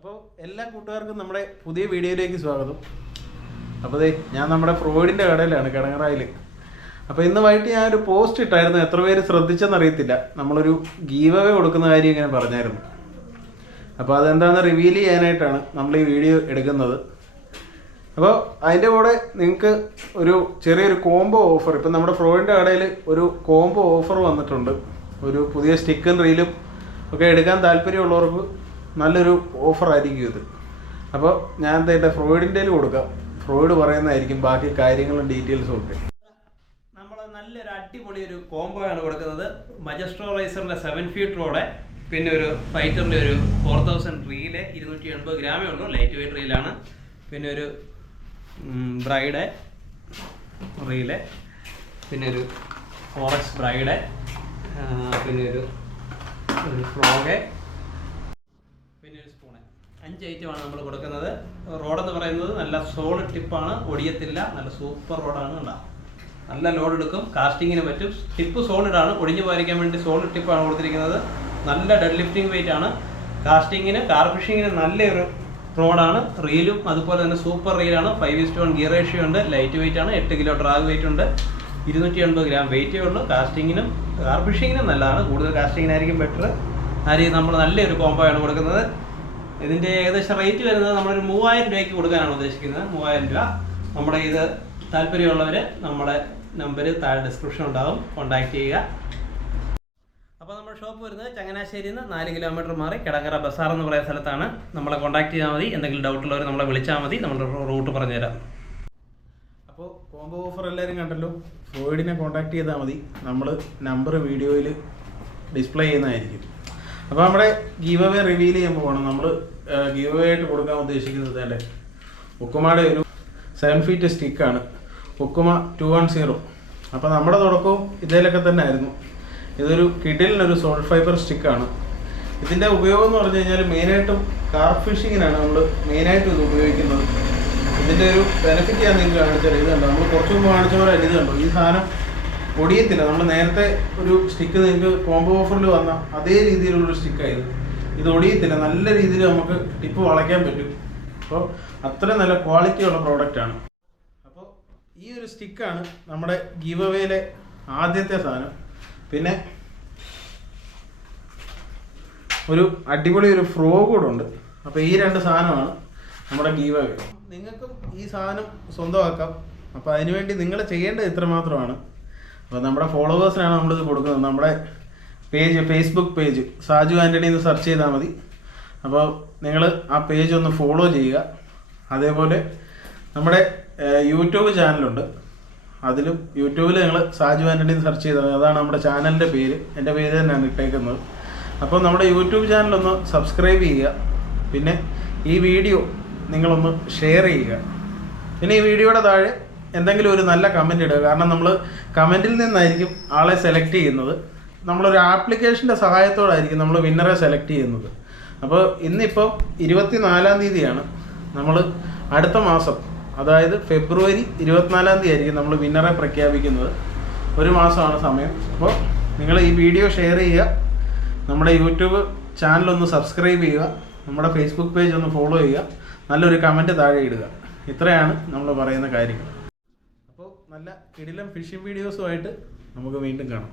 അപ്പോൾ എല്ലാ കൂട്ടുകാർക്കും നമ്മുടെ പുതിയ വീഡിയോയിലേക്ക് സ്വാഗതം. അപ്പോൾ ഞാൻ നമ്മുടെ ഫ്രോയിഡിൻ്റെ കടയിലാണ്, കിടങ്ങറായിൽ. അപ്പോൾ ഇന്ന് വൈകിട്ട് ഞാനൊരു പോസ്റ്റ് ഇട്ടായിരുന്നു. എത്ര പേര് ശ്രദ്ധിച്ചെന്നറിയത്തില്ല. നമ്മളൊരു ഗീവ് അവേ കൊടുക്കുന്ന കാര്യം ഇങ്ങനെ പറഞ്ഞായിരുന്നു. അപ്പോൾ അതെന്താണെന്ന് റിവീൽ ചെയ്യാനായിട്ടാണ് നമ്മൾ ഈ വീഡിയോ എടുക്കുന്നത്. അപ്പോൾ അതിൻ്റെ കൂടെ നിങ്ങൾക്ക് ഒരു ചെറിയൊരു കോംബോ ഓഫർ, ഇപ്പം നമ്മുടെ ഫ്രോയിഡിൻ്റെ കടയിൽ ഒരു കോംബോ ഓഫർ വന്നിട്ടുണ്ട്. ഒരു പുതിയ സ്റ്റിക്കും റീലും ഒക്കെ എടുക്കാൻ താല്പര്യമുള്ളവർക്ക് നല്ലൊരു ഓഫറായിരിക്കും ഇത്. അപ്പോൾ ഞാൻ എന്താ ഫ്രോയിഡിൻ്റെ കൊടുക്കാം, ഫ്രോയിഡ് പറയുന്നതായിരിക്കും ബാക്കി കാര്യങ്ങളും ഡീറ്റെയിൽസും ഒക്കെ. നമ്മൾ നല്ലൊരു അടിപൊളി ഒരു കോംബോ ആണ് കൊടുക്കുന്നത്. മജസ്ട്രോ റൈസറിൻ്റെ 7 ഫീറ്റ് റോഡ്, പിന്നെ ഒരു ഫൈറ്ററിൻ്റെ ഒരു 4000 റീല്, 280 ഗ്രാമേ ഉള്ളൂ, ലൈറ്റ് വെയിറ്റ് റീലാണ്. പിന്നെ ഒരു ബ്രൈഡ് റീല്, പിന്നെ ഒരു ഫോറക്സ് ബ്രൈഡ്, പിന്നെ ഒരു ഫ്രോഗ്, പിന്നെ ഒരു സ്പൂണ്. 5 ഐറ്റമാണ് നമ്മൾ കൊടുക്കുന്നത്. റോഡെന്ന് പറയുന്നത് നല്ല സോളിഡ് ടിപ്പാണ്, ഒടിയത്തില്ല, നല്ല സൂപ്പർ റോഡാണ്. കണ്ടോ, നല്ല ലോഡ് എടുക്കും, കാസ്റ്റിങ്ങിന് പറ്റും. ടിപ്പ് സോളിഡാണ്, ഒടിഞ്ഞു പോയിരിക്കാൻ വേണ്ടി സോളിഡ് ടിപ്പാണ് കൊടുത്തിരിക്കുന്നത്. നല്ല ഡെഡ് ലിഫ്റ്റിംഗ് വെയിറ്റ് ആണ്. കാസ്റ്റിങ്ങിന്, കാർ ഫിഷിങ്ങിന് നല്ലൊരു റോഡാണ്. റീലും അതുപോലെ തന്നെ സൂപ്പർ റീലാണ്. 5:1 ഗിയർ റേഷ്യോ ഉണ്ട്, ലൈറ്റ് വെയിറ്റ് ആണ്, 8 കിലോ ഡ്രാഗ് വെയിറ്റ് ഉണ്ട്, 280 ഗ്രാം വെയിറ്റേ ഉള്ളൂ. കാസ്റ്റിങ്ങിനും കാർ ഫിഷിങ്ങിനും നല്ലതാണ്, കൂടുതൽ കാസ്റ്റിങ്ങിനായിരിക്കും ബെറ്റർ. ആ രീതി നമ്മൾ നല്ലൊരു കോംബോ ആണ് കൊടുക്കുന്നത്. ഇതിൻ്റെ ഏകദേശം റേറ്റ് വരുന്നത് നമ്മളൊരു 3000 രൂപയ്ക്ക് കൊടുക്കാനാണ് ഉദ്ദേശിക്കുന്നത്. 3000 രൂപ. നമ്മുടെ ഇത് താല്പര്യമുള്ളവർ നമ്മുടെ നമ്പർ താഴെ ഡിസ്ക്രിപ്ഷൻ ഉണ്ടാകും, കോൺടാക്ട് ചെയ്യുക. അപ്പോൾ നമ്മുടെ ഷോപ്പ് വരുന്നത് ചങ്ങനാശ്ശേരിയിൽ നിന്ന് 4 കിലോമീറ്റർ മാറി കിടങ്ങറ ബസാർ എന്ന് പറയുന്ന സ്ഥലത്താണ്. നമ്മളെ കോൺടാക്ട് ചെയ്താൽ മതി. എന്തെങ്കിലും ഡൗട്ടുള്ളവർ നമ്മളെ വിളിച്ചാൽ മതി, നമ്മുടെ റൂട്ട് പറഞ്ഞുതരാം. അപ്പോൾ കോംബോ ഓഫർ എല്ലാവരും കണ്ടല്ലോ. ഫ്രോയിഡിനെ കോൺടാക്ട് ചെയ്താൽ മതി, നമ്മൾ നമ്പർ വീഡിയോയിൽ ഡിസ്പ്ലേ ചെയ്യുന്നതായിരിക്കും. അപ്പോൾ നമ്മുടെ ഗീവ് അവേ റിവീൽ ചെയ്യുമ്പോൾ പോകണം. നമ്മൾ ഗീവ് അവേ ആയിട്ട് കൊടുക്കാൻ ഉദ്ദേശിക്കുന്നത് അല്ലേ, ഉക്കുമയുടെ ഒരു 7 ഫീറ്റ് സ്റ്റിക്കാണ്, ഉക്കുമ 210. അപ്പോൾ നമ്മുടെ തുടക്കവും ഇതിലൊക്കെ തന്നെ ആയിരുന്നു. ഇതൊരു കിഡിലിനൊരു സോൾട്ട് ഫൈബർ സ്റ്റിക്കാണ്. ഇതിൻ്റെ ഉപയോഗം എന്ന് പറഞ്ഞു കഴിഞ്ഞാൽ മെയിനായിട്ടും കാർ ഫിഷിങ്ങിനാണ് നമ്മൾ മെയിനായിട്ടും ഇത് ഉപയോഗിക്കുന്നത്. ഇതിൻ്റെ ഒരു ബെനിഫിറ്റ് ഞാൻ നിങ്ങൾക്ക് കാണിച്ചാൽ ഇത് കണ്ടോ, നമ്മൾ കുറച്ച് മുമ്പ് കാണിച്ച പോലെ ഇത് കണ്ടോ, ഈ സാധനം ഒടിയത്തില്ല. നമ്മൾ നേരത്തെ ഒരു സ്റ്റിക്ക് നിങ്ങൾക്ക് കോംബോ ഓഫറിൽ വന്ന അതേ രീതിയിലുള്ളൊരു സ്റ്റിക്കായത്. ഇത് ഒടിയത്തില്ല, നല്ല രീതിയിൽ നമുക്ക് ടിപ്പ് വളയ്ക്കാൻ പറ്റും. അപ്പോൾ അത്ര നല്ല ക്വാളിറ്റിയുള്ള പ്രോഡക്റ്റാണ്. അപ്പോൾ ഈ ഒരു സ്റ്റിക്കാണ് നമ്മുടെ ഗീവ് അവേയിലെ ആദ്യത്തെ സാധനം. പിന്നെ ഒരു അടിപൊളി ഒരു ഫ്രോഗ് കൂടെ ഉണ്ട്. അപ്പോൾ ഈ 2 സാധനമാണ് നമ്മുടെ ഗീവ് അവേ. നിങ്ങൾക്കും ഈ സാധനം സ്വന്തമാക്കാം. അപ്പോൾ അതിനുവേണ്ടി നിങ്ങൾ ചെയ്യേണ്ടത് ഇത്ര മാത്രമാണ്. അപ്പോൾ നമ്മുടെ ഫോളോവേഴ്സിനാണ് നമ്മളിത് കൊടുക്കുന്നത്. നമ്മുടെ page, Facebook page Saju Antony എന്ന് സെർച്ച് ചെയ്താൽ മതി. അപ്പോൾ നിങ്ങൾ ആ പേജ് ഒന്ന് ഫോളോ ചെയ്യുക. അതേപോലെ നമ്മുടെ യൂട്യൂബ് ചാനലുണ്ട്, അതിലും യൂട്യൂബിൽ നിങ്ങൾ സാജു ആൻ്റണി എന്ന് സെർച്ച് ചെയ്താൽ മതി. അതാണ് നമ്മുടെ ചാനലിൻ്റെ പേര്, എൻ്റെ പേര് തന്നെയാണ് ഇട്ടേക്കുന്നത്. അപ്പോൾ നമ്മുടെ യൂട്യൂബ് ചാനലൊന്ന് സബ്സ്ക്രൈബ് ചെയ്യുക. പിന്നെ ഈ വീഡിയോ നിങ്ങളൊന്ന് ഷെയർ ചെയ്യുക. പിന്നെ ഈ വീഡിയോയുടെ താഴെ എന്തെങ്കിലും ഒരു നല്ല കമൻറ്റ് ഇടുക. കാരണം നമ്മൾ കമൻറ്റിൽ നിന്നായിരിക്കും ആളെ സെലക്ട് ചെയ്യുന്നത്. നമ്മളൊരു ആപ്ലിക്കേഷൻ്റെ സഹായത്തോടായിരിക്കും നമ്മൾ വിന്നറെ സെലക്ട് ചെയ്യുന്നത്. അപ്പോൾ ഇന്നിപ്പോൾ 24-ാം തീയതിയാണ്. നമ്മൾ അടുത്ത മാസം, അതായത് ഫെബ്രുവരി 24-ാം തീയതി ആയിരിക്കും നമ്മൾ വിന്നറെ പ്രഖ്യാപിക്കുന്നത്. ഒരു മാസമാണ് സമയം. അപ്പോൾ നിങ്ങൾ ഈ വീഡിയോ ഷെയർ ചെയ്യുക, നമ്മുടെ യൂട്യൂബ് ചാനലൊന്ന് സബ്സ്ക്രൈബ് ചെയ്യുക, നമ്മുടെ ഫേസ്ബുക്ക് പേജ് ഒന്ന് ഫോളോ ചെയ്യുക, നല്ലൊരു കമൻറ്റ് താഴെ ഇടുക. ഇത്രയാണ് നമ്മൾ പറയുന്ന കാര്യങ്ങൾ. അപ്പോൾ നല്ല കിടിലം ഫിഷിംഗ് വീഡിയോസുമായിട്ട് നമുക്ക് വീണ്ടും കാണാം.